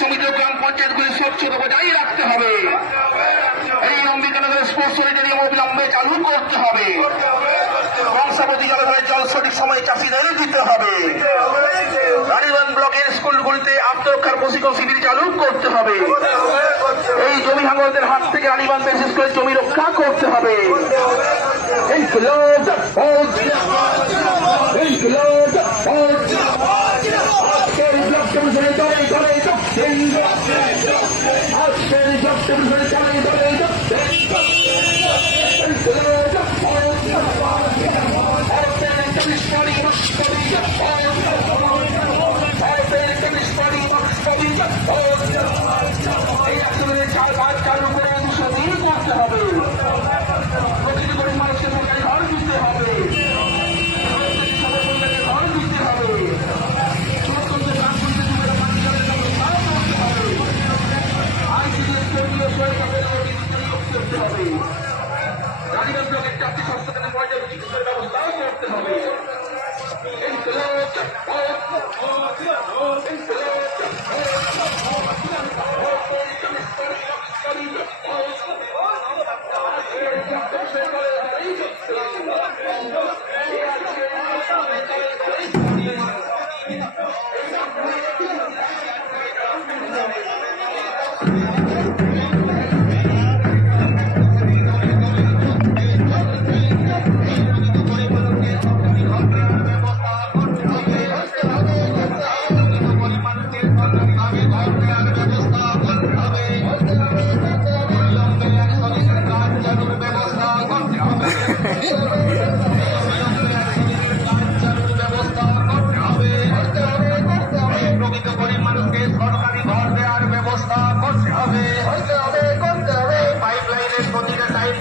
প্রতিটি গ্রাম পঞ্চায়েতগুলি স্বচ্ছতা বজায় রাখতে হবে। এই অম্বিকানগরের স্পোর্টস স্টেডিয়াম অবিলম্বে চালু করতে হবে। কংসাবতী জলাধারের জল সঠিক সময়ে চাষিদের দিতে হবে। রানীগঞ্জ ব্লকের স্কুলগুলিতে আত্মরক্ষার প্রশিক্ষণ শিবির চালু করতে হবে। এই জমি ভাঙলদের হাত থেকে রানীগঞ্জ করে জমি রক্ষা করতে হবে। ইনকলাব ফৌজ ইনকলাব ফৌজ আজকের ব্লক কমিশনের দলে ব্লকের চারটি স্বাস্থ্য কেন্দ্রে পর্যাপ্ত চিকিৎসার ব্যবস্থাও করতে হবে প্রকৃত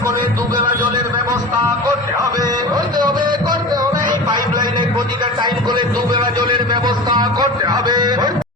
করে দুবেলা জলের ব্যবস্থা করতে হবে। করতে হবে করতে হবে। পাইপ লাইনের প্রতিকার টাইম করে দুবেলা জলের ব্যবস্থা করতে হবে।